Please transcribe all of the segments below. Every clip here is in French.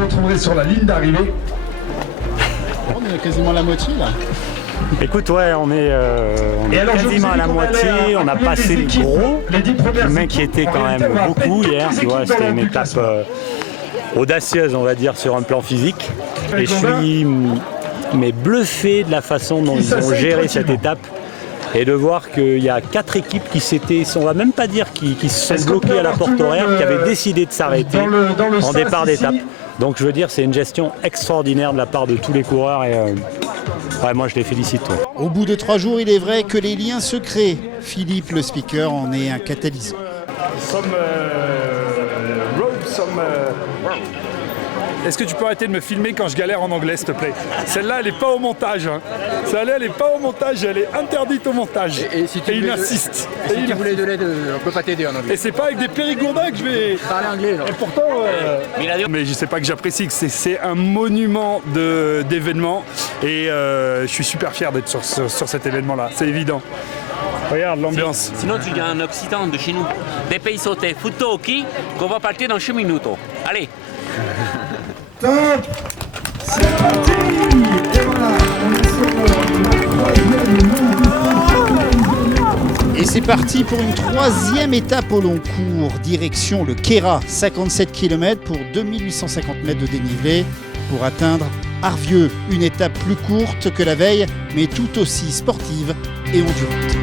vous retrouverez sur la ligne d'arrivée. On est quasiment à la moitié là. Écoute, ouais, on est quasiment à la moitié, on a passé le gros. Je m'inquiétais quand même beaucoup hier, tu vois, c'était une étape audacieuse, on va dire, sur un plan physique. Et je suis bluffé de la façon dont ils ont géré cette étape. Et de voir qu'il y a 4 équipes qui s'étaient, on va même pas dire qui se sont bloquées à la porte horaire, qui avaient décidé de s'arrêter en départ d'étape. Donc je veux dire, c'est une gestion extraordinaire de la part de tous les coureurs et ouais, moi je les félicite. Ouais. Au bout de 3 jours, il est vrai que les liens se créent. Philippe, le speaker, en est un catalyseur. Est-ce que tu peux arrêter de me filmer quand je galère en anglais, s'il te plaît? Celle-là, elle n'est pas au montage. Hein. Celle-là, elle n'est pas au montage, elle est interdite au montage. Et il insiste. Et si tu voulais de l'aide, on peut pas t'aider en anglais. Et c'est pas avec des périgourdins que je vais parler anglais. Non. Et pourtant, mais je sais pas que j'apprécie que c'est un monument d'événement et je suis super fier d'être sur cet événement-là. C'est évident. Regarde l'ambiance. Sinon tu dis en occitan de chez nous. Des pays sautés, futto qui qu'on va partir dans 5 minutes. Allez. Top. C'est parti. Et voilà, on est sur Et c'est parti pour une 3e étape au long cours, direction le Queyras, 57 km pour 2850 mètres de dénivelé pour atteindre Arvieux, une étape plus courte que la veille, mais tout aussi sportive et endurante.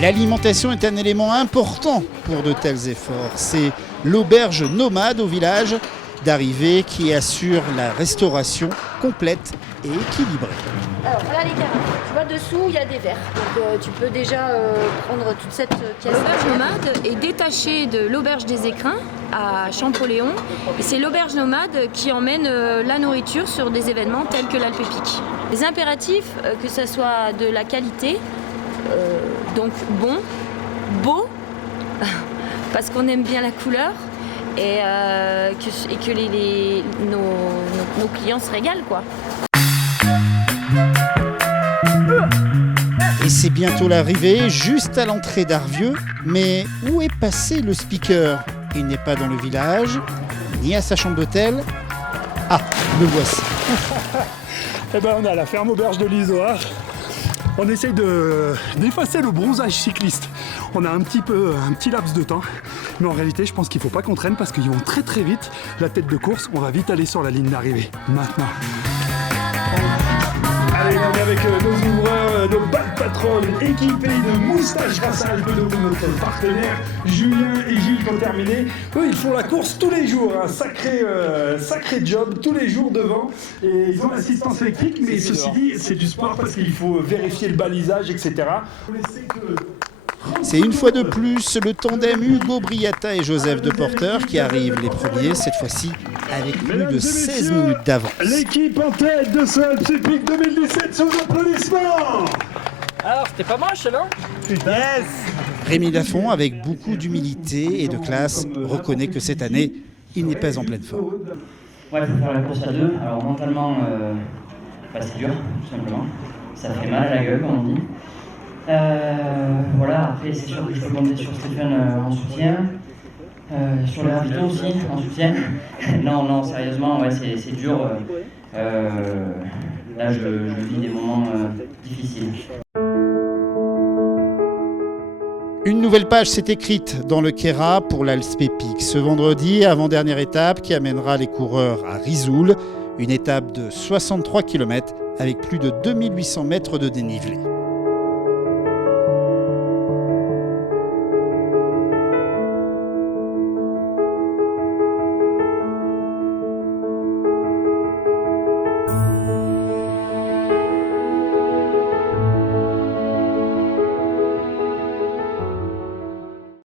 L'alimentation est un élément important pour de tels efforts. C'est l'auberge nomade au village d'arrivée qui assure la restauration complète et équilibrée. Alors voilà les carafes. Tu vois dessous il y a des verres. Donc tu peux déjà prendre toute cette pièce. L'auberge nomade est détachée de l'auberge des Écrins à Champoléon. Et c'est l'auberge nomade qui emmène la nourriture sur des événements tels que l'Alpe Épique. Les impératifs, que ce soit de la qualité, donc bon, beau, parce qu'on aime bien la couleur et que nos clients se régalent, quoi. Et c'est bientôt l'arrivée, juste à l'entrée d'Arvieux. Mais où est passé le speaker? Il n'est pas dans le village, ni à sa chambre d'hôtel. Ah, le voici. Eh ben, on est à la ferme auberge de l'Isoard. On essaye d'effacer le bronzage cycliste. On a un petit laps de temps. Mais en réalité, je pense qu'il ne faut pas qu'on traîne parce qu'ils vont très très vite. La tête de course, on va vite aller sur la ligne d'arrivée. Maintenant. Allez, on est avec nos ouvreurs, nos bad patronnes équipés de moustaches grâce à notre partenaire Julien et Gilles qui ont terminé. Eux, ils font la course tous les jours, un sacré job, tous les jours devant. Et ils ont l'assistance électrique, mais ceci dit, c'est du sport parce qu'il faut vérifier le balisage, etc. C'est une fois de plus le tandem Hugo Briata et Joseph Deporter qui arrivent les premiers, cette fois-ci avec plus de 16 minutes d'avance. L'équipe en tête de ce Alpe Epique 2017 sous applaudissements. Alors, c'était pas moche, non? Yes. Rémi Lafont, avec beaucoup d'humilité et de classe, reconnaît que cette année, il n'est pas en pleine forme. Ouais, il faut faire la course à deux. Alors mentalement, c'est dur, tout simplement. Ça fait mal à la gueule, comme on dit. Voilà, après c'est sûr que je peux compter sur Stéphane en soutien, sur les ravitaux aussi en soutien. non, sérieusement, ouais, c'est dur. Là, je vis des moments difficiles. Une nouvelle page s'est écrite dans le Queyras pour l'Alpe Epique. Ce vendredi, avant-dernière étape qui amènera les coureurs à Risoul, une étape de 63 km avec plus de 2800 mètres de dénivelé.